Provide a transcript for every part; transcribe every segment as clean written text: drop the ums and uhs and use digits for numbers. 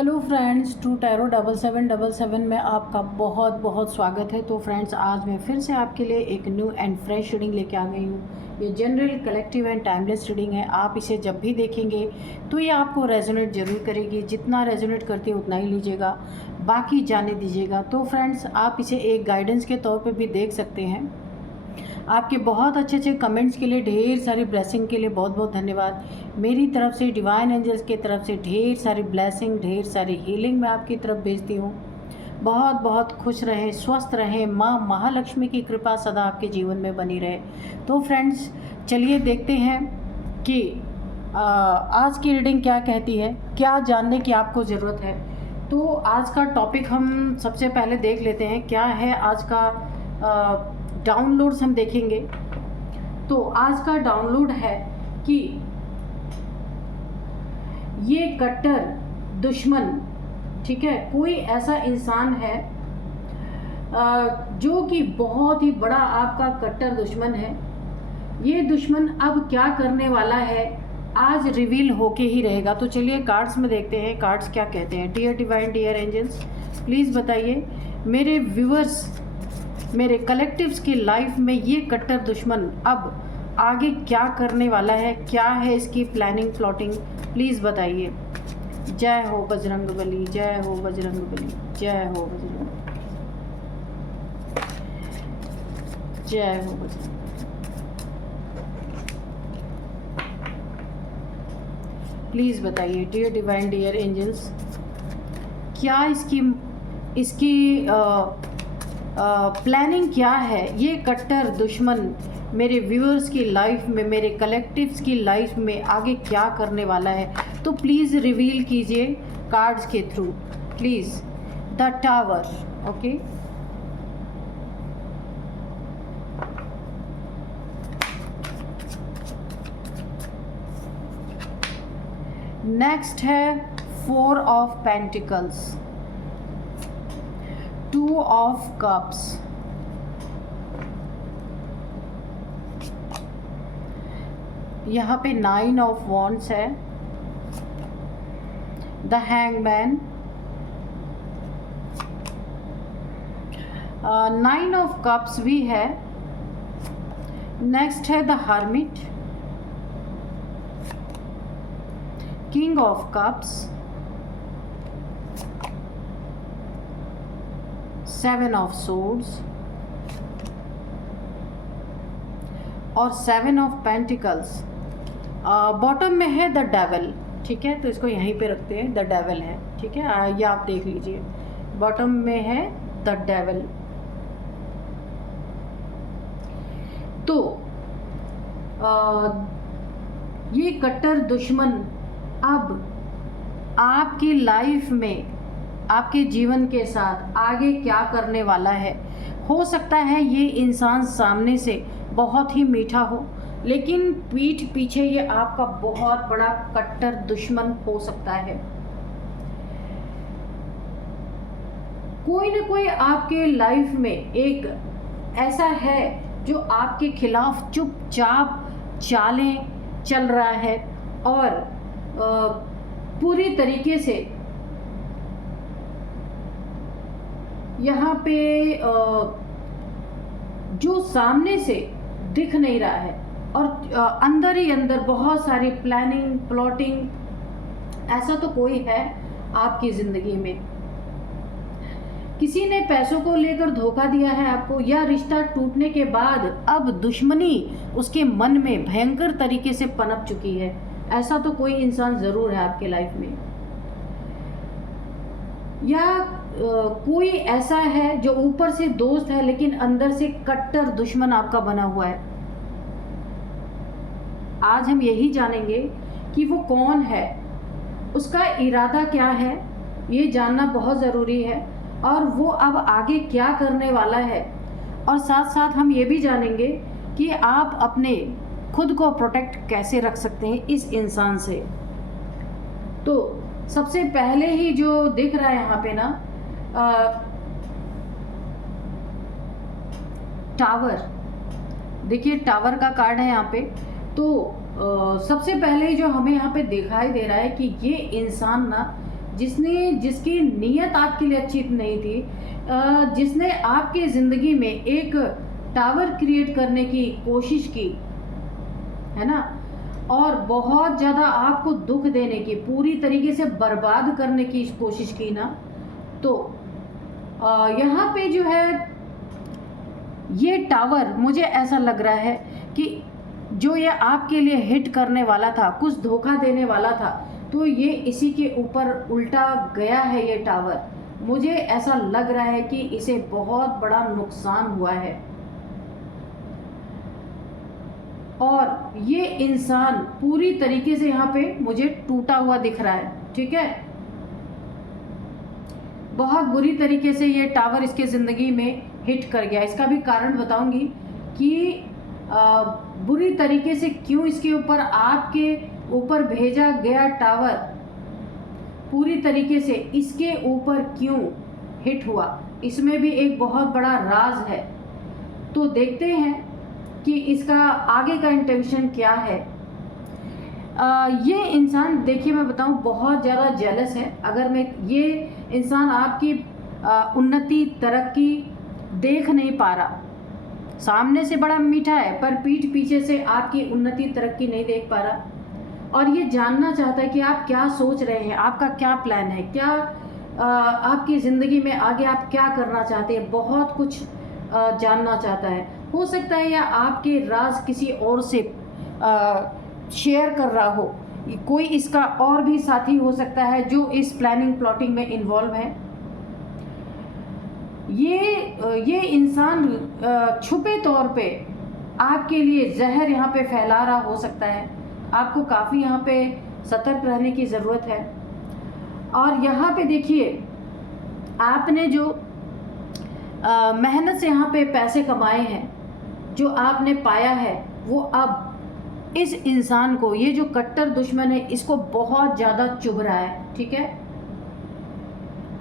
Hello friends, true tarot 7777 में आपका बहुत बहुत स्वागत है। तो फ्रेंड्स, आज मैं फिर से आपके लिए एक न्यू एंड फ्रेश रीडिंग लेके आ गई हूँ। ये general, collective and timeless reading है। आप इसे जब भी देखेंगे तो ये आपको रेजोनेट जरूर करेगी। जितना रेजोनेट करती है उतना ही लीजिएगा, बाकी जाने दीजिएगा। तो फ्रेंड्स, आप इसे एक गाइडेंस के तौर पर भी देख सकते हैं। आपके बहुत अच्छे अच्छे कमेंट्स के लिए, ढेर सारी ब्लेसिंग के लिए बहुत बहुत धन्यवाद। मेरी तरफ से, डिवाइन एंजल्स की तरफ से ढेर सारी ब्लेसिंग, ढेर सारी हीलिंग मैं आपकी तरफ भेजती हूँ। बहुत बहुत खुश रहें, स्वस्थ रहें। माँ महालक्ष्मी की कृपा सदा आपके जीवन में बनी रहे। तो फ्रेंड्स, चलिए देखते हैं कि आज की रीडिंग क्या कहती है, क्या जानने की आपको ज़रूरत है। तो आज का टॉपिक हम सबसे पहले देख लेते हैं क्या है आज का। डाउनलोड्स हम देखेंगे। तो आज का डाउनलोड है कि ये कट्टर दुश्मन, ठीक है, कोई ऐसा इंसान है जो कि बहुत ही बड़ा आपका कट्टर दुश्मन है। ये दुश्मन अब क्या करने वाला है आज रिवील होके ही रहेगा। तो चलिए कार्ड्स में देखते हैं कार्ड्स क्या कहते हैं। Dear divine, dear angels, please बताइए मेरे व्यूअर्स, मेरे कलेक्टिव्स की लाइफ में ये कट्टर दुश्मन अब आगे क्या करने वाला है, क्या है इसकी प्लानिंग, प्लॉटिंग, प्लीज़ बताइए। जय हो बजरंगबली, जय हो बजरंगबली, जय हो बजरंग, जय हो बजरंग। प्लीज़ बताइए डियर डिवाइन, डियर एंजल्स, क्या इसकी प्लानिंग क्या है। ये कट्टर दुश्मन मेरे व्यूअर्स की लाइफ में, मेरे कलेक्टिव्स की लाइफ में आगे क्या करने वाला है। तो प्लीज़ रिवील कीजिए कार्ड्स के through, please. The tower, okay, next है 4 ऑफ पेंटिकल्स, 2 ऑफ कप्स, यहाँ पे 9 ऑफ वॉन्ड्स है, द हैंगमैन, 9 ऑफ कप्स भी है। नेक्स्ट है the hermit, king of cups, 7 of swords और 7 ऑफ पेंटिकल्स। बॉटम में है द डेविल, ठीक है, तो इसको यहीं पे रखते हैं। द डेविल है, ठीक है, ये आप देख लीजिए, बॉटम में है द डेविल। तो ये कट्टर दुश्मन अब आपकी लाइफ में, आपके जीवन के साथ आगे क्या करने वाला है। हो सकता है ये इंसान सामने से बहुत ही मीठा हो, लेकिन पीठ पीछे ये आपका बहुत बड़ा कट्टर दुश्मन हो सकता है। कोई ना कोई आपके लाइफ में एक ऐसा है जो आपके खिलाफ चुपचाप चालें चल रहा है और पूरी तरीके से यहाँ पे जो सामने से दिख नहीं रहा है और अंदर ही अंदर बहुत सारी प्लानिंग, प्लॉटिंग, ऐसा तो कोई है आपकी ज़िंदगी में। किसी ने पैसों को लेकर धोखा दिया है आपको, या रिश्ता टूटने के बाद अब दुश्मनी उसके मन में भयंकर तरीके से पनप चुकी है। ऐसा तो कोई इंसान ज़रूर है आपके लाइफ में। या कोई ऐसा है जो ऊपर से दोस्त है लेकिन अंदर से कट्टर दुश्मन आपका बना हुआ है। आज हम यही जानेंगे कि वो कौन है, उसका इरादा क्या है, ये जानना बहुत ज़रूरी है, और वो अब आगे क्या करने वाला है। और साथ साथ हम ये भी जानेंगे कि आप अपने खुद को प्रोटेक्ट कैसे रख सकते हैं इस इंसान से। तो सबसे पहले ही जो दिख रहा है यहाँ पे ना, टावर, देखिए टावर का कार्ड है यहाँ पे। तो सबसे पहले जो हमें यहाँ पे दिखाई दे रहा है कि ये इंसान ना जिसकी नीयत आपके लिए अच्छी नहीं थी, जिसने आपके ज़िंदगी में एक टावर क्रिएट करने की कोशिश की, है ना, और बहुत ज़्यादा आपको दुख देने की, पूरी तरीके से बर्बाद करने की कोशिश की ना, तो यहाँ पे जो है ये टावर, मुझे ऐसा लग रहा है कि जो ये आपके लिए हिट करने वाला था, कुछ धोखा देने वाला था, तो ये इसी के ऊपर उल्टा गया है ये टावर। मुझे ऐसा लग रहा है कि इसे बहुत बड़ा नुकसान हुआ है और ये इंसान पूरी तरीके से यहाँ पे मुझे टूटा हुआ दिख रहा है, ठीक है। बहुत बुरी तरीके से ये टावर इसके ज़िंदगी में हिट कर गया। इसका भी कारण बताऊंगी कि बुरी तरीके से क्यों इसके ऊपर, आपके ऊपर भेजा गया टावर पूरी तरीके से इसके ऊपर क्यों हिट हुआ, इसमें भी एक बहुत बड़ा राज है। तो देखते हैं कि इसका आगे का इंटेंशन क्या है। ये इंसान, देखिए मैं बताऊं, बहुत ज़्यादा जेलस है। अगर मैं, ये इंसान आपकी उन्नति तरक्की देख नहीं पा रहा, सामने से बड़ा मीठा है पर पीठ पीछे से आपकी उन्नति तरक्की नहीं देख पा रहा, और ये जानना चाहता है कि आप क्या सोच रहे हैं, आपका क्या प्लान है, क्या आपकी ज़िंदगी में आगे आप क्या करना चाहते हैं, बहुत कुछ जानना चाहता है। हो सकता है या आपके राज किसी और से शेयर कर रहा हो, कोई इसका और भी साथी हो सकता है जो इस प्लानिंग प्लॉटिंग में इन्वॉल्व है। ये इंसान छुपे तौर पे आपके लिए जहर यहाँ पे फैला रहा हो सकता है। आपको काफ़ी यहाँ पे सतर्क रहने की ज़रूरत है। और यहाँ पे देखिए, आपने जो मेहनत से यहाँ पे पैसे कमाए हैं, जो आपने पाया है, वो अब इस इंसान को, ये जो कट्टर दुश्मन है, इसको बहुत ज़्यादा चुभ रहा है, ठीक है।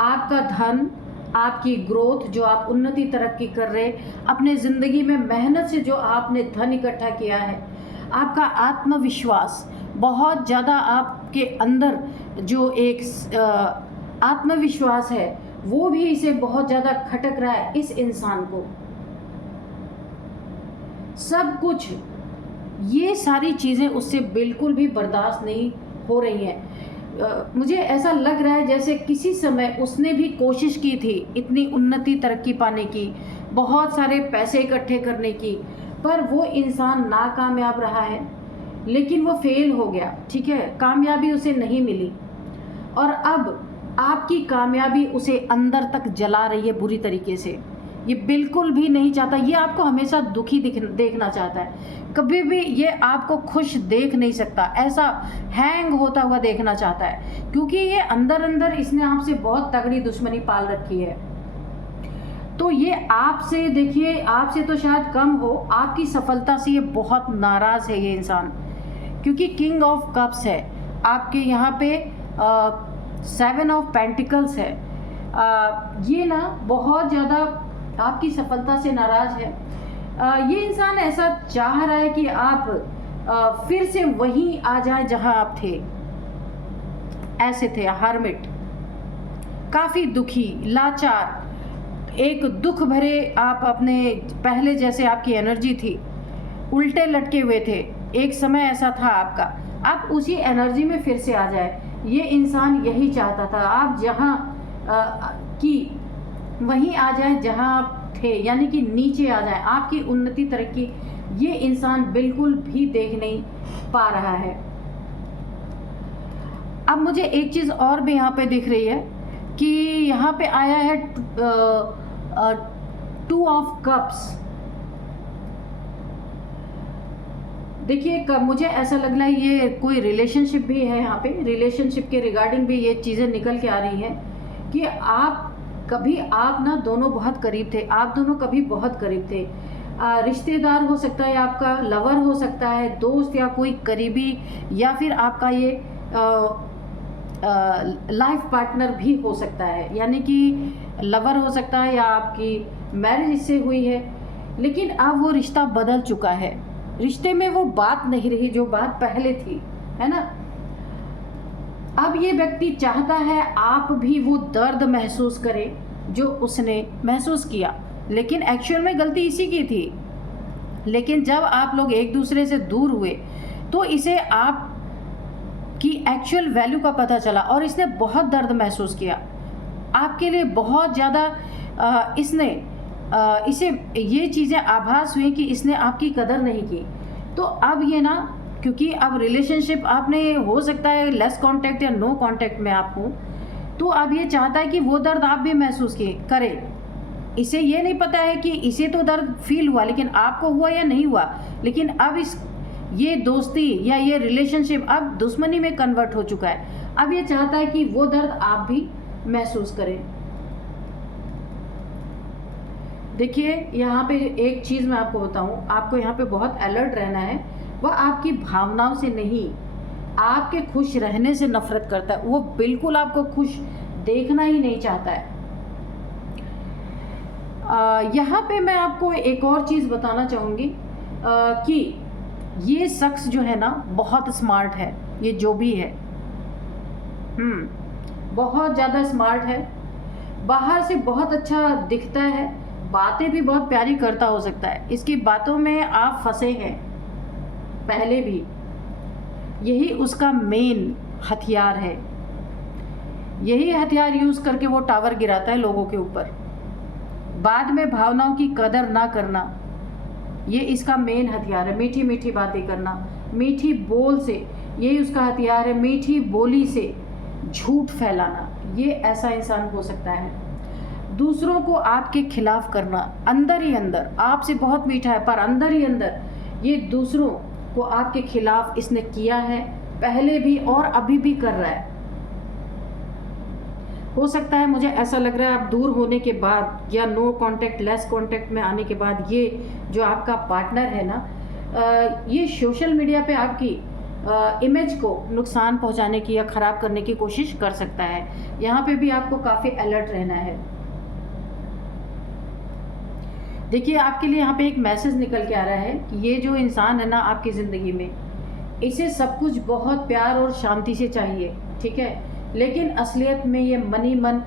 आपका धन, आपकी ग्रोथ, जो आप उन्नति तरक्की कर रहे, अपने ज़िंदगी में मेहनत से जो आपने धन इकट्ठा किया है, आपका आत्मविश्वास बहुत ज़्यादा, आपके अंदर जो एक आत्मविश्वास है वो भी इसे बहुत ज़्यादा खटक रहा है। इस इंसान को सब कुछ, ये सारी चीज़ें उससे बिल्कुल भी बर्दाश्त नहीं हो रही हैं। मुझे ऐसा लग रहा है जैसे किसी समय उसने भी कोशिश की थी इतनी उन्नति तरक्की पाने की, बहुत सारे पैसे इकट्ठे करने की, पर वो इंसान नाकामयाब रहा है, लेकिन वो फेल हो गया, ठीक है, कामयाबी उसे नहीं मिली। और अब आपकी कामयाबी उसे अंदर तक जला रही है बुरी तरीके से। ये बिल्कुल भी नहीं चाहता, ये आपको हमेशा दुखी देखना चाहता है, कभी भी ये आपको खुश देख नहीं सकता, ऐसा हैंग होता हुआ देखना चाहता है, क्योंकि ये अंदर अंदर इसने आपसे बहुत तगड़ी दुश्मनी पाल रखी है। तो ये आपसे, देखिए, आपसे तो शायद कम हो, आपकी सफलता से ये बहुत नाराज़ है ये इंसान, क्योंकि किंग ऑफ कप्स है आपके यहाँ पे, 7 ऑफ पेंटिकल्स है। ये ना बहुत ज़्यादा आपकी सफलता से नाराज़ है। ये इंसान ऐसा चाह रहा है कि आप फिर से वहीं आ जाए जहां आप थे, ऐसे थे, हर्मिट, काफ़ी दुखी, लाचार, एक दुख भरे, आप अपने पहले जैसे आपकी एनर्जी थी, उल्टे लटके हुए थे, एक समय ऐसा था आपका, आप उसी एनर्जी में फिर से आ जाए। ये इंसान यही चाहता था, आप जहाँ की वहीं आ जाए जहाँ आप थे, यानी कि नीचे आ जाए, आपकी उन्नति तरक्की ये इंसान बिल्कुल भी देख नहीं पा रहा है। अब मुझे एक चीज़ और भी यहाँ पे दिख रही है कि यहाँ पे आया है 2 ऑफ कप्स। देखिए, मुझे ऐसा लग रहा है ये कोई रिलेशनशिप भी है, यहाँ पे रिलेशनशिप के रिगार्डिंग भी ये चीज़ें निकल के आ रही हैं कि आप ना दोनों बहुत करीब थे, आप दोनों कभी बहुत करीब थे। रिश्तेदार हो सकता है, आपका लवर हो सकता है, दोस्त या कोई करीबी, या फिर आपका ये लाइफ पार्टनर भी हो सकता है, यानी कि लवर हो सकता है या आपकी मैरिज इससे हुई है, लेकिन अब वो रिश्ता बदल चुका है, रिश्ते में वो बात नहीं रही जो बात पहले थी, है ना। अब ये व्यक्ति चाहता है आप भी वो दर्द महसूस करें जो उसने महसूस किया, लेकिन एक्चुअल में गलती इसी की थी। लेकिन जब आप लोग एक दूसरे से दूर हुए तो इसे आप की एक्चुअल वैल्यू का पता चला और इसने बहुत दर्द महसूस किया। आपके लिए बहुत ज़्यादा इसे ये चीज़ें आभास हुई कि इसने आपकी कदर नहीं की। तो अब ये ना, क्योंकि अब रिलेशनशिप आपने हो सकता है लेस कांटेक्ट या नो कांटेक्ट में आप हो, तो अब ये चाहता है कि वो दर्द आप भी महसूस करें। इसे ये नहीं पता है कि इसे तो दर्द फील हुआ, लेकिन आपको हुआ या नहीं हुआ। लेकिन अब ये दोस्ती या ये रिलेशनशिप अब दुश्मनी में कन्वर्ट हो चुका है। अब ये चाहता है कि वो दर्द आप भी महसूस करें। देखिए, यहाँ पे एक चीज़ मैं आपको बताऊँ, आपको यहाँ पे बहुत अलर्ट रहना है। वह आपकी भावनाओं से नहीं, आपके खुश रहने से नफरत करता है। वो बिल्कुल आपको खुश देखना ही नहीं चाहता है। यहाँ पे मैं आपको एक और चीज़ बताना चाहूँगी कि ये शख्स जो है ना बहुत स्मार्ट है। ये जो भी है बहुत ज़्यादा स्मार्ट है, बाहर से बहुत अच्छा दिखता है, बातें भी बहुत प्यारी करता हो सकता है। इसकी बातों में आप फंसे हैं पहले भी, यही उसका मेन हथियार है। यही हथियार यूज़ करके वो टावर गिराता है लोगों के ऊपर। बाद में भावनाओं की कदर ना करना, ये इसका मेन हथियार है। मीठी मीठी बातें करना, मीठी बोल से, यही उसका हथियार है। मीठी बोली से झूठ फैलाना, ये ऐसा इंसान हो सकता है। दूसरों को आपके खिलाफ करना, अंदर ही अंदर आपसे बहुत मीठा है, पर अंदर ही अंदर ये दूसरों को आपके खिलाफ इसने किया है, पहले भी और अभी भी कर रहा है। हो सकता है, मुझे ऐसा लग रहा है, आप दूर होने के बाद या नो कांटेक्ट लेस कांटेक्ट में आने के बाद ये जो आपका पार्टनर है ना, ये सोशल मीडिया पे आपकी इमेज को नुकसान पहुंचाने की या ख़राब करने की कोशिश कर सकता है। यहाँ पे भी आपको काफ़ी अलर्ट रहना है। देखिए, आपके लिए यहाँ पे एक मैसेज निकल के आ रहा है कि ये जो इंसान है ना आपकी ज़िंदगी में, इसे सब कुछ बहुत प्यार और शांति से चाहिए, ठीक है, लेकिन असलियत में ये मनी मन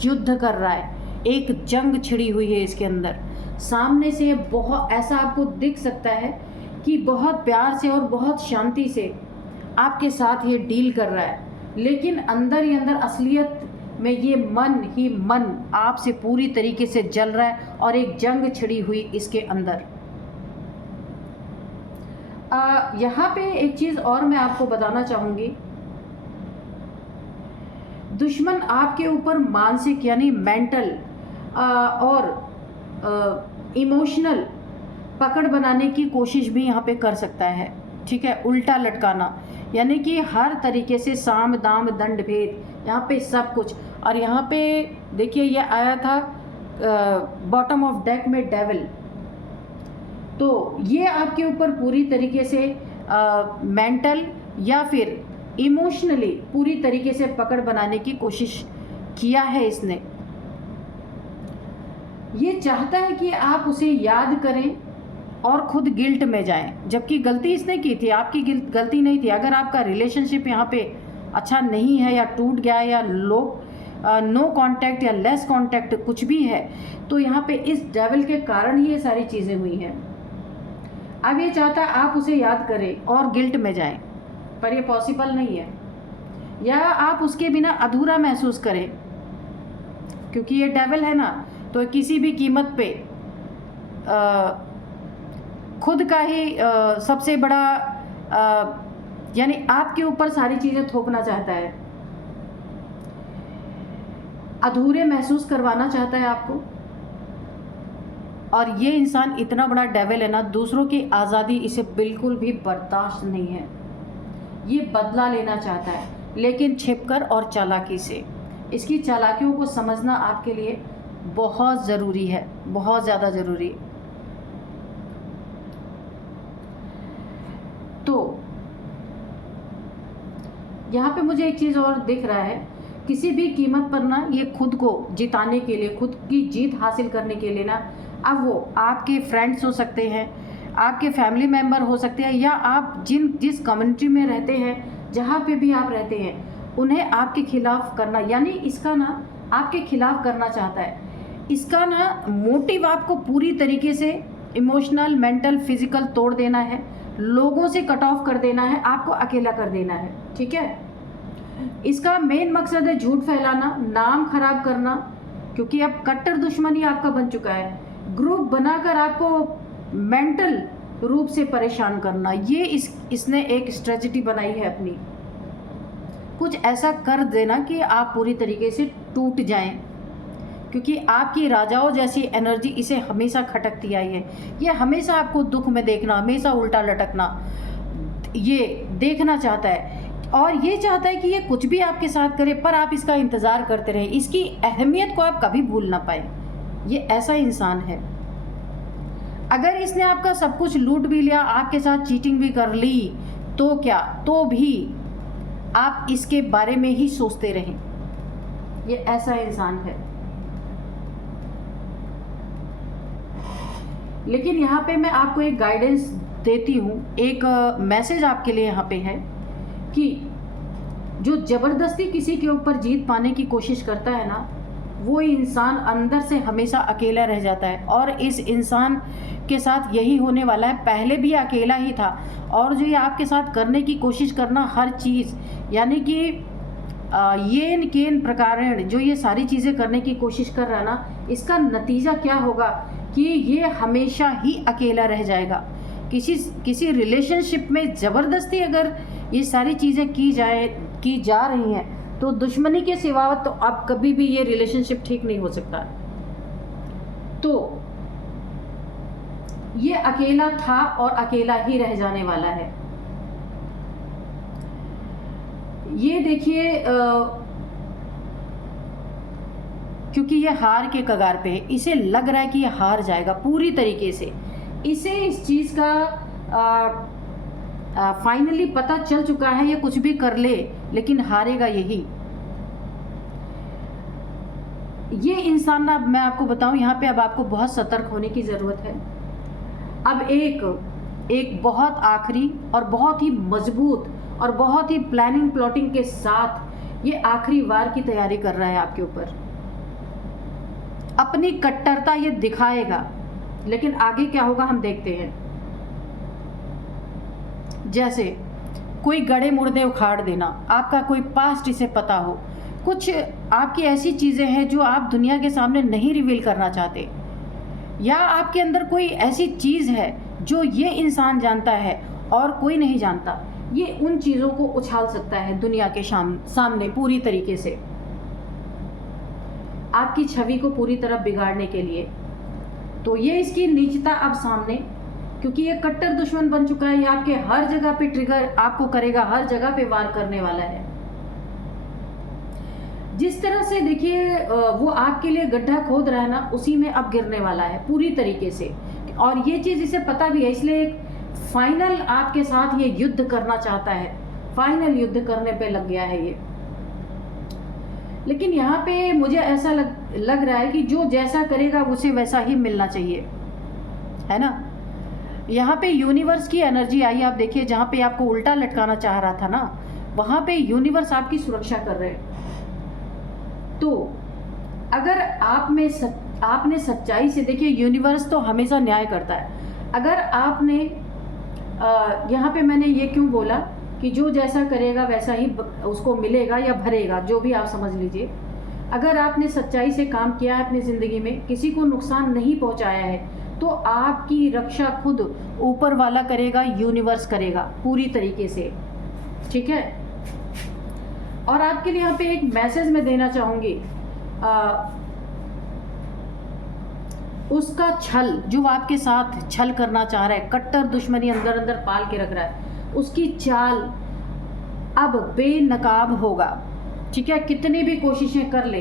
युद्ध कर रहा है। एक जंग छिड़ी हुई है इसके अंदर। सामने से बहुत ऐसा आपको दिख सकता है कि बहुत प्यार से और बहुत शांति से आपके साथ ये डील कर रहा है, लेकिन अंदर ही अंदर असलियत में ये मन ही मन आपसे पूरी तरीके से जल रहा है और एक जंग छिड़ी हुई इसके अंदर। यहाँ पे एक चीज़ और मैं आपको बताना चाहूँगी। दुश्मन आपके ऊपर मानसिक यानी मेंटल और इमोशनल पकड़ बनाने की कोशिश भी यहाँ पे कर सकता है, ठीक है। उल्टा लटकाना, यानी कि हर तरीके से साम दाम दंड भेद, यहाँ पे सब कुछ। और यहाँ पे देखिए, ये आया था बॉटम ऑफ डेक में डेविल, तो ये आपके ऊपर पूरी तरीके से मेंटल या फिर इमोशनली पूरी तरीके से पकड़ बनाने की कोशिश किया है इसने। ये चाहता है कि आप उसे याद करें और खुद गिल्ट में जाएं, जबकि गलती इसने की थी, आपकी गलती नहीं थी। अगर आपका रिलेशनशिप यहाँ पे अच्छा नहीं है या टूट गया या नो कांटेक्ट या लेस कांटेक्ट कुछ भी है, तो यहाँ पे इस डेविल के कारण ही ये सारी चीज़ें हुई हैं। अब ये चाहता है आप उसे याद करें और गिल्ट में जाएं, पर ये पॉसिबल नहीं है। या आप उसके बिना अधूरा महसूस करें, क्योंकि ये डेविल है ना, तो किसी भी कीमत पे खुद का ही सबसे बड़ा यानी आपके ऊपर सारी चीज़ें थोपना चाहता है, अधूरे महसूस करवाना चाहता है आपको। और ये इंसान इतना बड़ा डेविल है ना, दूसरों की आज़ादी इसे बिल्कुल भी बर्दाश्त नहीं है। ये बदला लेना चाहता है, लेकिन छिपकर और चालाकी से। इसकी चालाकियों को समझना आपके लिए बहुत ज़रूरी है, बहुत ज़्यादा ज़रूरी। तो यहाँ पे मुझे एक चीज़ और दिख रहा है, किसी भी कीमत पर ना ये खुद को जिताने के लिए, खुद की जीत हासिल करने के लिए ना, अब वो आपके फ्रेंड्स हो सकते हैं, आपके फैमिली मेम्बर हो सकते हैं, या आप जिस कम्युनिटी में रहते हैं जहाँ पे भी आप रहते हैं, उन्हें आपके खिलाफ करना, यानी इसका ना आपके खिलाफ करना चाहता है। इसका ना मोटिव आपको पूरी तरीके से इमोशनल, मेंटल, फिजिकल तोड़ देना है, लोगों से कट ऑफ कर देना है, आपको अकेला कर देना है। ठीक है, इसका मेन मकसद है झूठ फैलाना, नाम खराब करना, क्योंकि अब कट्टर दुश्मनी आपका बन चुका है। ग्रुप बनाकर आपको मेंटल रूप से परेशान करना, ये इसने एक स्ट्रेटजी बनाई है अपनी। कुछ ऐसा कर देना कि आप पूरी तरीके से टूट जाएं, क्योंकि आपकी राजाओं जैसी एनर्जी इसे हमेशा खटकती आई है। ये हमेशा आपको दुख में देखना, हमेशा उल्टा लटकना, ये देखना चाहता है, और ये चाहता है कि ये कुछ भी आपके साथ करे पर आप इसका इंतज़ार करते रहें, इसकी अहमियत को आप कभी भूल ना पाए। ये ऐसा इंसान है। अगर इसने आपका सब कुछ लूट भी लिया, आपके साथ चीटिंग भी कर ली, तो क्या, तो भी आप इसके बारे में ही सोचते रहें। ये ऐसा इंसान है। लेकिन यहाँ पे मैं आपको एक गाइडेंस देती हूँ, एक मैसेज आपके लिए यहाँ पे है कि जो ज़बरदस्ती किसी के ऊपर जीत पाने की कोशिश करता है ना, वो इंसान अंदर से हमेशा अकेला रह जाता है। और इस इंसान के साथ यही होने वाला है। पहले भी अकेला ही था, और जो ये आपके साथ करने की कोशिश करना हर चीज़, यानी कि येन केन प्रकारेण जो ये सारी चीज़ें करने की कोशिश कर रहा है ना, इसका नतीजा क्या होगा कि ये हमेशा ही अकेला रह जाएगा। किसी रिलेशनशिप में ज़बरदस्ती अगर ये सारी चीज़ें की जा रही हैं, तो दुश्मनी के सिवा तो अब कभी भी ये रिलेशनशिप ठीक नहीं हो सकता। तो ये अकेला था और अकेला ही रह जाने वाला है। ये देखिए, क्योंकि ये हार के कगार पे है, इसे लग रहा है कि ये हार जाएगा पूरी तरीके से। इसे इस चीज़ का फाइनली पता चल चुका है, ये कुछ भी कर ले लेकिन हारेगा यही। ये इंसान ना, मैं आपको बताऊं, यहाँ पे अब आपको बहुत सतर्क होने की ज़रूरत है। अब एक बहुत आखिरी और बहुत ही मजबूत और बहुत ही प्लानिंग प्लॉटिंग के साथ ये आखिरी वार की तैयारी कर रहा है आपके ऊपर। अपनी कट्टरता ये दिखाएगा, लेकिन आगे क्या होगा हम देखते हैं। जैसे कोई गड़े मुर्दे उखाड़ देना, आपका कोई पास्ट इसे पता हो, कुछ आपकी ऐसी चीज़ें हैं जो आप दुनिया के सामने नहीं रिवील करना चाहते, या आपके अंदर कोई ऐसी चीज़ है जो ये इंसान जानता है और कोई नहीं जानता। ये उन चीज़ों को उछाल सकता है दुनिया के सामने पूरी तरीके से, आपकी छवि को पूरी तरह बिगाड़ने के लिए। तो ये इसकी नीचता अब सामने, क्योंकि ये कट्टर दुश्मन बन चुका है। ये आपके हर जगह पे ट्रिगर आपको करेगा, हर जगह पे वार करने वाला है। जिस तरह से देखिए वो आपके लिए गड्ढा खोद रहा है ना, उसी में अब गिरने वाला है पूरी तरीके से। और ये चीज़ इसे पता भी है, इसलिए एक फाइनल आपके साथ ये युद्ध करना चाहता है, फाइनल युद्ध करने पे लग गया है ये। लेकिन यहाँ पे मुझे ऐसा लग रहा है कि जो जैसा करेगा उसे वैसा ही मिलना चाहिए, है ना। यहाँ पे यूनिवर्स की एनर्जी आई, आप देखिए, जहाँ पे आपको उल्टा लटकाना चाह रहा था ना, वहाँ पे यूनिवर्स आपकी सुरक्षा कर रहे हैं। तो अगर आपने सच्चाई से, देखिए यूनिवर्स तो हमेशा न्याय करता है। अगर आपने यहाँ पे मैंने ये क्यों बोला कि जो जैसा करेगा वैसा ही उसको मिलेगा या भरेगा, जो भी आप समझ लीजिए। अगर आपने सच्चाई से काम किया है अपनी ज़िंदगी में, किसी को नुकसान नहीं पहुँचाया है, तो आपकी रक्षा खुद ऊपर वाला करेगा, यूनिवर्स करेगा पूरी तरीके से। ठीक है। और आपके लिए यहाँ पे एक मैसेज मैं देना चाहूँगी, उसका छल, जो आपके साथ छल करना चाह रहा है, कट्टर दुश्मनी अंदर अंदर पाल के रख रहा है, उसकी चाल अब बेनकाब होगा। ठीक है, कितनी भी कोशिशें कर ले,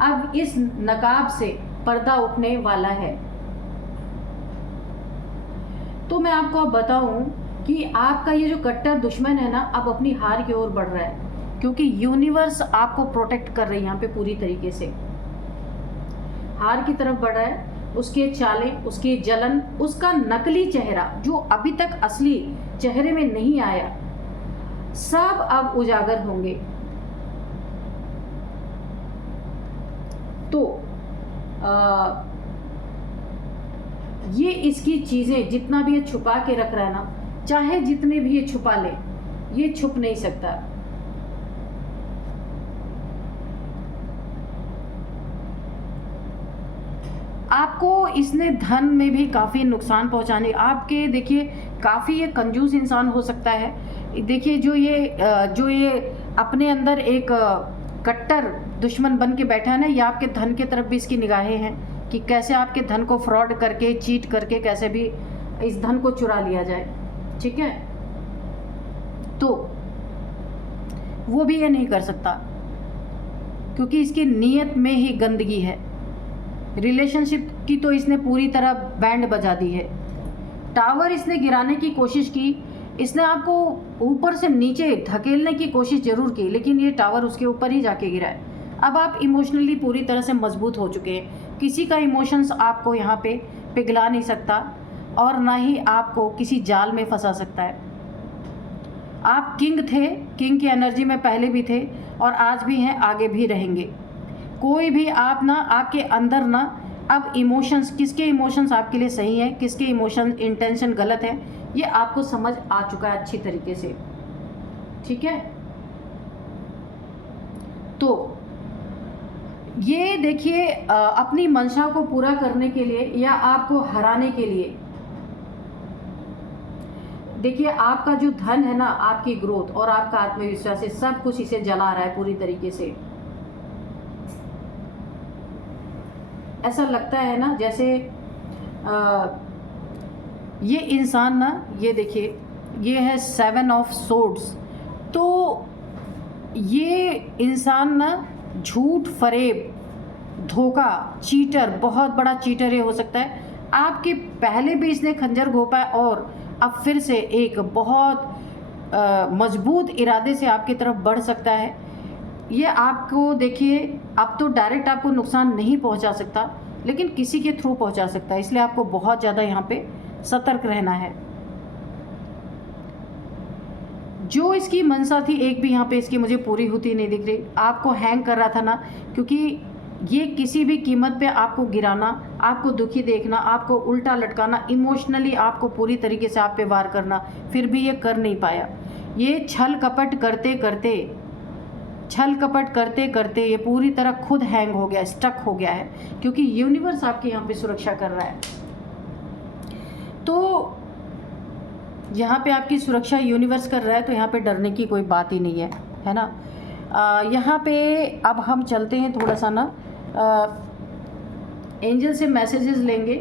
अब इस नकाब से पर्दा उठने वाला है। तो मैं आपको अब बताऊं कि आपका ये जो कट्टर दुश्मन है ना, अब अपनी हार की ओर बढ़ रहा है, क्योंकि यूनिवर्स आपको प्रोटेक्ट कर रही है यहाँ पे पूरी तरीके से। हार की तरफ बढ़ रहा है, उसके चालें, उसकी जलन, उसका नकली चेहरा जो अभी तक असली चेहरे में नहीं आया, सब अब उजागर होंगे। तो ये इसकी चीज़ें जितना भी ये छुपा के रख रहा है ना, चाहे जितने भी ये छुपा ले, ये छुप नहीं सकता। आपको इसने धन में भी काफ़ी नुकसान पहुंचाने, आपके देखिए काफ़ी ये कंजूस इंसान हो सकता है। देखिए जो ये अपने अंदर एक कट्टर दुश्मन बन के बैठा है ना, ये आपके धन की तरफ भी इसकी निगाहें हैं कि कैसे आपके धन को फ्रॉड करके, चीट करके कैसे भी इस धन को चुरा लिया जाए। ठीक है, तो वो भी ये नहीं कर सकता क्योंकि इसकी नीयत में ही गंदगी है। रिलेशनशिप की तो इसने पूरी तरह बैंड बजा दी है। टावर इसने गिराने की कोशिश की, इसने आपको ऊपर से नीचे धकेलने की कोशिश जरूर की, लेकिन ये टावर उसके ऊपर ही जाके गिरा है। अब आप इमोशनली पूरी तरह से मजबूत हो चुके हैं। किसी का इमोशंस आपको यहाँ पे पिघला नहीं सकता और ना ही आपको किसी जाल में फंसा सकता है। आप किंग थे, किंग की एनर्जी में पहले भी थे और आज भी हैं, आगे भी रहेंगे। कोई भी आप ना, आपके अंदर ना अब इमोशंस, किसके इमोशंस आपके लिए सही है, किसके इमोशन इंटेंशन गलत है, ये आपको समझ आ चुका है अच्छी तरीके से। ठीक है, तो ये देखिए अपनी मंशा को पूरा करने के लिए या आपको हराने के लिए, देखिए आपका जो धन है ना, आपकी ग्रोथ और आपका आत्मविश्वास है, सब कुछ इसे जला रहा है पूरी तरीके से। ऐसा लगता है ना जैसे ये इंसान ना, ये देखिए ये है 7 ऑफ सोर्ड्स। तो ये इंसान ना झूठ, फरेब, धोखा, चीटर, बहुत बड़ा चीटर ये हो सकता है। आपके पहले भी इसने खंजर घोंपा है और अब फिर से एक बहुत मजबूत इरादे से आपकी तरफ बढ़ सकता है। ये आपको देखिए अब तो डायरेक्ट आपको नुकसान नहीं पहुंचा सकता, लेकिन किसी के थ्रू पहुंचा सकता है, इसलिए आपको बहुत ज़्यादा यहाँ पे सतर्क रहना है। जो इसकी मनसा थी एक भी यहाँ पे इसकी मुझे पूरी होती नहीं दिख रही। आपको हैंग कर रहा था ना, क्योंकि ये किसी भी कीमत पे आपको गिराना, आपको दुखी देखना, आपको उल्टा लटकाना, इमोशनली आपको पूरी तरीके से आप पे वार करना, फिर भी ये कर नहीं पाया। ये छल कपट करते करते ये पूरी तरह खुद हैंग हो गया, स्टक हो गया है, क्योंकि यूनिवर्स आपके यहाँ पे सुरक्षा कर रहा है। तो यहाँ पे आपकी सुरक्षा यूनिवर्स कर रहा है, तो यहाँ पे डरने की कोई बात ही नहीं है ना। यहाँ पे अब हम चलते हैं थोड़ा सा ना, एंजल से मैसेजेस लेंगे,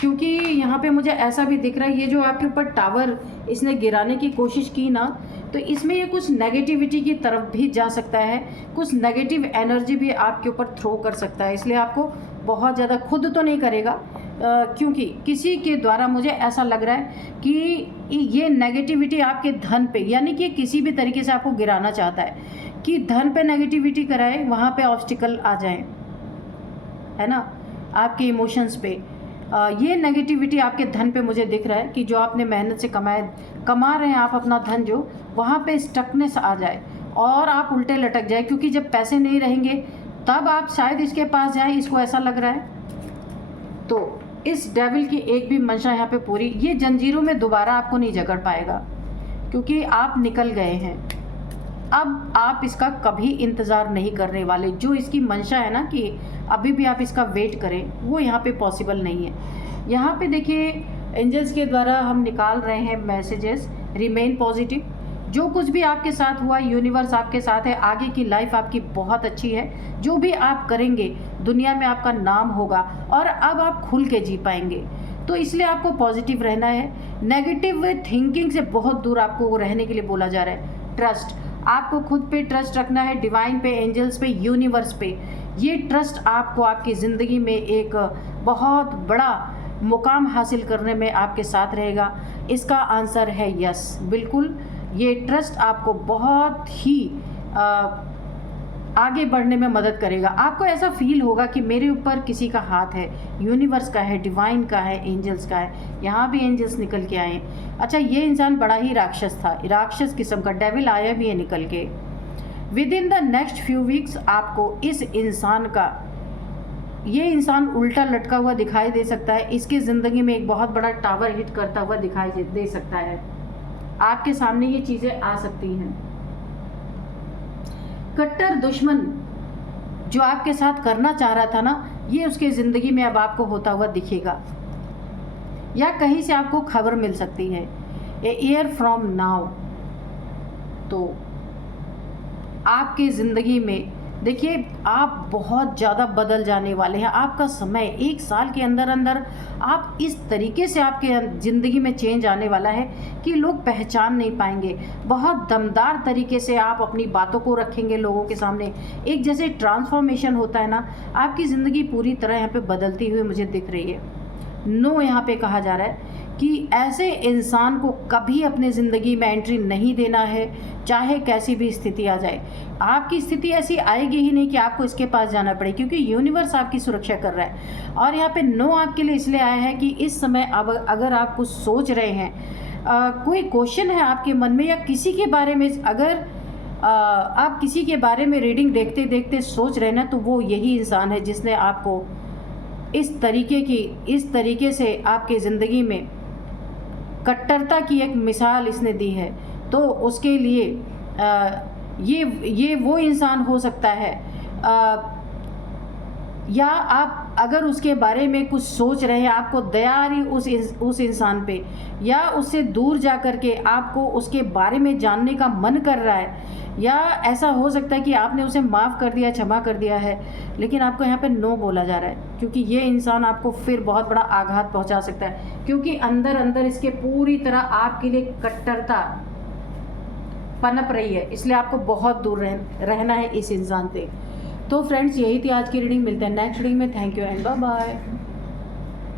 क्योंकि यहाँ पे मुझे ऐसा भी दिख रहा है ये जो आपके ऊपर टावर इसने गिराने की कोशिश की ना, तो इसमें ये कुछ नेगेटिविटी की तरफ भी जा सकता है, कुछ नेगेटिव एनर्जी भी आपके ऊपर थ्रो कर सकता है। इसलिए आपको बहुत ज़्यादा, खुद तो नहीं करेगा क्योंकि किसी के द्वारा मुझे ऐसा लग रहा है कि ये नेगेटिविटी आपके धन पे, यानी कि किसी भी तरीके से आपको गिराना चाहता है कि धन पे नेगेटिविटी कराए, वहाँ पे ऑब्स्टिकल आ जाए, है ना, आपके इमोशंस पे। ये नेगेटिविटी आपके धन पे मुझे दिख रहा है कि जो आपने मेहनत से कमा रहे हैं आप अपना धन, जो वहाँ पे स्टकनेस आ जाए और आप उल्टे लटक जाए, क्योंकि जब पैसे नहीं रहेंगे तब आप शायद इसके पास जाएं, इसको ऐसा लग रहा है। तो इस डेविल की एक भी मंशा यहाँ पे पूरी, ये जंजीरों में दोबारा आपको नहीं जकड़ पाएगा, क्योंकि आप निकल गए हैं। अब आप इसका कभी इंतज़ार नहीं करने वाले। जो इसकी मंशा है ना कि अभी भी आप इसका वेट करें, वो यहाँ पे पॉसिबल नहीं है। यहाँ पे देखिए एंजल्स के द्वारा हम निकाल रहे हैं मैसेजेस, रिमेन पॉजिटिव। जो कुछ भी आपके साथ हुआ, यूनिवर्स आपके साथ है, आगे की लाइफ आपकी बहुत अच्छी है। जो भी आप करेंगे दुनिया में आपका नाम होगा और अब आप खुल के जी पाएंगे। तो इसलिए आपको पॉजिटिव रहना है, नेगेटिव थिंकिंग से बहुत दूर आपको रहने के लिए बोला जा रहा है। ट्रस्ट, आपको खुद पे ट्रस्ट रखना है, डिवाइन पे, एंजल्स पे, यूनिवर्स पे। ये ट्रस्ट आपको आपकी ज़िंदगी में एक बहुत बड़ा मुकाम हासिल करने में आपके साथ रहेगा। इसका आंसर है यस, बिल्कुल। ये ट्रस्ट आपको बहुत ही आगे बढ़ने में मदद करेगा। आपको ऐसा फील होगा कि मेरे ऊपर किसी का हाथ है, यूनिवर्स का है, डिवाइन का है, एंजल्स का है। यहाँ भी एंजल्स निकल के आए। अच्छा, ये इंसान बड़ा ही राक्षस था, राक्षस किस्म का, डेविल आया भी है निकल के। With in the next few weeks आपको इस इंसान का, ये इंसान उल्टा लटका हुआ दिखाई दे सकता है। इसकी ज़िंदगी में एक बहुत बड़ा टावर हिट करता हुआ दिखाई दे सकता है। आपके सामने ये चीज़ें आ सकती हैं। कट्टर दुश्मन जो आपके साथ करना चाह रहा था ना, ये उसके ज़िंदगी में अब आपको होता हुआ दिखेगा, या कहीं से आपको खबर मिल सकती है। ए ईयर फ्रॉम नाउ, तो आपकी ज़िंदगी में देखिए आप बहुत ज़्यादा बदल जाने वाले हैं। आपका समय 1 साल के अंदर अंदर आप इस तरीके से आपके ज़िंदगी में चेंज आने वाला है कि लोग पहचान नहीं पाएंगे। बहुत दमदार तरीके से आप अपनी बातों को रखेंगे लोगों के सामने। एक जैसे ट्रांसफॉर्मेशन होता है ना, आपकी ज़िंदगी पूरी तरह यहाँ पे बदलती हुई मुझे दिख रही है। नो यहाँ पे कहा जा रहा है कि ऐसे इंसान को कभी अपने ज़िंदगी में एंट्री नहीं देना है, चाहे कैसी भी स्थिति आ जाए। आपकी स्थिति ऐसी आएगी ही नहीं कि आपको इसके पास जाना पड़े, क्योंकि यूनिवर्स आपकी सुरक्षा कर रहा है। और यहाँ पे नो आपके लिए इसलिए आया है कि इस समय अब अगर आप कुछ सोच रहे हैं, कोई क्वेश्चन है आपके मन में, या किसी के बारे में अगर आप किसी के बारे में रीडिंग देखते देखते सोच रहे हैं ना, तो वो यही इंसान है जिसने आपको इस तरीके से आपकी ज़िंदगी में कट्टरता की एक मिसाल इसने दी है। तो उसके लिए ये वो इंसान हो सकता है, या आप अगर उसके बारे में कुछ सोच रहे हैं, आपको दया आ रही उस इंसान पे, या उससे दूर जा कर के आपको उसके बारे में जानने का मन कर रहा है, या ऐसा हो सकता है कि आपने उसे माफ़ कर दिया, क्षमा कर दिया है, लेकिन आपको यहाँ पे नो बोला जा रहा है, क्योंकि ये इंसान आपको फिर बहुत बड़ा आघात पहुँचा सकता है, क्योंकि अंदर अंदर इसके पूरी तरह आपके लिए कट्टरता पनप रही है। इसलिए आपको बहुत दूर रहना है इस इंसान से। तो फ्रेंड्स, यही थी आज की रीडिंग। मिलते हैं नेक्स्ट रीडिंग में। Thank you and bye bye.